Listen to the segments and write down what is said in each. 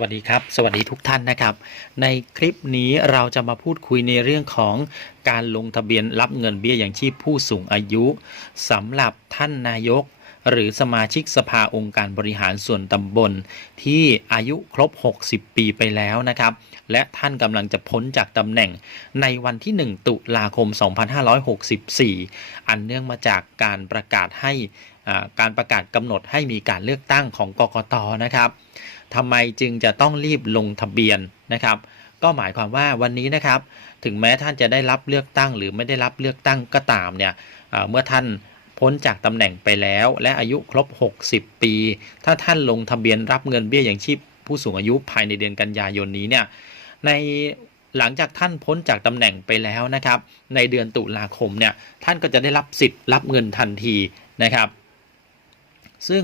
วัสดีครับ สวัสดีทุกท่านนะครับ ในคลิปนี้เราจะมาพูดคุยในเรื่องของการลงทะเบียนรับเงินเบี้ยอย่างชีพผู้สูงอายุสำหรับท่านนายก หรือสมาชิกสภาองค์การบริหารส่วนตำบล ที่อายุครบ 60 ปีไปแล้วนะครับ และท่านกำลังจะพ้นจากตำแหน่งในวันที่ 1 ตุลาคม 2564 อันเนื่องมาจากการประกาศให้ การประกาศกำหนดให้มีการเลือกตั้งของกกตนะครับทำไมจึงจะต้องรีบลงทะเบียนนะครับ ก็หมายความว่าวันนี้นะครับ ถึงแม้ท่านจะได้รับเลือกตั้ง หรือไม่ได้รับเลือกตั้งก็ตามเนี่ยเมื่อท่านพ้นจากตำแหน่งไปแล้ว และอายุครบ 60 ปี ถ้าท่านลงทะเบียนรับเงินเบี้ยอย่างชีพผู้สูงอายุภายในเดือนกันยายนนี้เนี่ยในหลังจากท่านพ้นจากตำแหน่งไปแล้วนะครับ ในเดือนตุลาคมเนี่ยท่านก็จะได้รับสิทธิ์รับเงินทันทีนะครับ ซึ่ง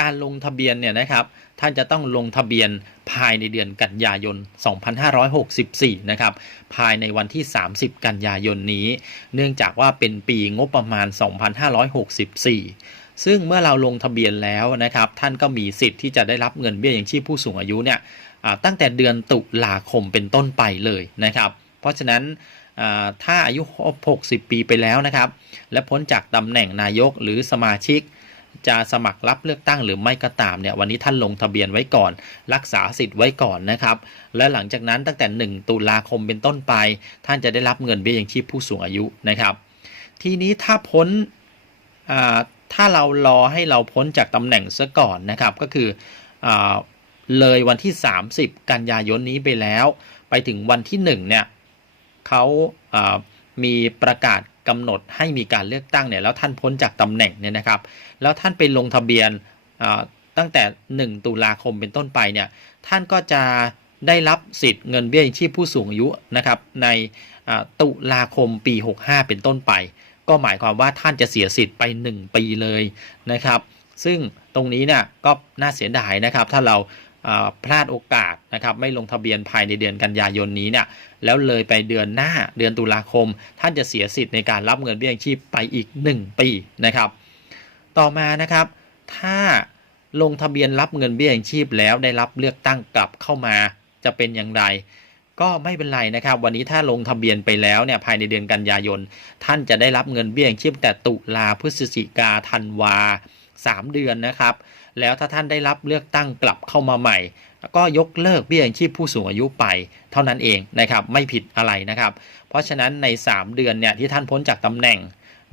การลงทะเบียนเนี่ยนะครับท่านจะต้องลงทะเบียนภายในเดือนกันยายน 2564 นะครับ ภายในวันที่ 30 กันยายนนี้ เนื่องจากว่าเป็นปีงบประมาณ 2564 ซึ่งเมื่อเราลงทะเบียนแล้วนะครับ ท่านก็มีสิทธิ์ที่จะได้รับเงินเบี้ยยังชีพผู้สูงอายุเนี่ยตั้งแต่เดือนตุลาคมเป็นต้นไปเลยนะครับ เพราะฉะนั้นถ้าอายุ 60 ปีไปแล้วนะครับ และพ้นจากตำแหน่งนายกหรือสมาชิก จะสมัครรับเลือกตั้งหรือไม่ก็ตามเนี่ยวันนี้ท่านลงทะเบียนไว้ก่อน รักษาสิทธิ์ไว้ก่อนนะครับ และหลังจากนั้นตั้งแต่ 1 ตุลาคมเป็นต้นไป ท่านจะได้รับเงินเบี้ยยังชีพผู้สูงอายุนะครับ ทีนี้ถ้าพ้นถ้าเรารอให้เราพ้นจากตำแหน่งซะก่อนนะครับ ก็คืออเลยวันที่ 30 กันยายนนี้ไปแล้ว ไปถึงวันที่1เนี่ยเขาามีประกาศ กำหนดให้มีการเลือกตั้งเนี่ยแล้วท่านพ้นจากตำแหน่งเนี่ยนะครับ แล้วท่านไปลงทะเบียนตั้งแต่ 1 ตุลาคมเป็นต้นไปเนี่ยท่านก็จะได้รับสิทธิ์เงินเบี้ยยังชีพผู้สูงอายุนะครับในตุลาคมปี 65 เป็นต้นไป ก็หมายความว่าท่านจะเสียสิทธิ์ไป 1 ปีเลยนะครับ ซึ่งตรงนี้เนี่ยก็น่าเสียดายนะครับ ถ้าเรา พลาดโอกาสนะครับไม่ลงทะเบียนภายในเดือนกันยายนนี้เนี่ยแล้วเลยไปเดือนหน้าเดือนตุลาคม ท่านจะเสียสิทธิ์ในการรับเงินเบี้ยยังชีพไปอีก 1 ปีนะครับ ต่อมานะครับ ถ้าลงทะเบียนรับเงินเบี้ยยังชีพแล้วได้รับเลือกตั้งกลับเข้ามาจะเป็นอย่างไร ก็ไม่เป็นไรนะครับ วันนี้ถ้าลงทะเบียนไปแล้วเนี่ยภายในเดือนกันยายน ท่านจะได้รับเงินเบี้ยยังชีพแต่ตุลาพฤศจิกาธันวา 3 เดือนนะครับ แล้วถ้าท่านได้รับเลือกตั้งกลับเข้ามาใหม่ ก็ยกเลิกเบี้ยยังชีพผู้สูงอายุไป เท่านั้นเองนะครับไม่ผิดอะไรนะครับ เพราะฉะนั้นใน 3 เดือนเนี่ยที่ท่านพ้นจากตำแหน่ง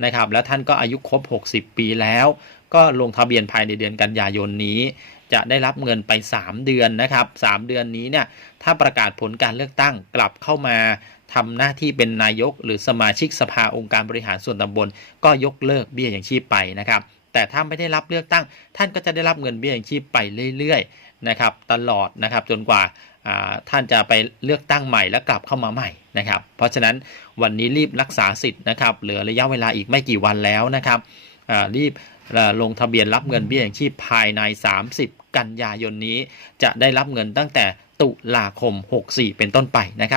นะครับ แล้วท่านก็อายุครบ 60 ปีแล้ว ก็ลงทะเบียนภายในเดือนกันยายนนี้ จะได้รับเงินไป 3 เดือนนะครับ 3 เดือนนี้เนี่ยถ้าประกาศผลการเลือกตั้งกลับเข้ามาทำหน้าที่เป็นนายก หรือสมาชิกสภาองค์การบริหารส่วนตำบล ก็ยกเลิกเบี้ยอย่างชีพไปนะครับ แต่ถ้าไม่ได้รับเลือกตั้ง ท่านก็จะได้รับเงินเบี้ยอย่างชีพไปเรื่อยๆนะครับ ตลอดนะครับจนกว่าอ่าท่านจะไปเลือกตั้งใหม่และกลับเข้ามาใหม่ นะครับเพราะฉะนั้นวันนี้รีบรักษาสิทธิ์นะครับเหลือระยะเวลาอีกไม่กี่วันแล้วนะครับรีบลงทะเบียนรับเงินเบี้ยอย่างชีพภายใน 30 กันยายนนี้ จะได้รับเงินตั้งแต่ตุลาคม 64 เป็นต้นไปนะครับ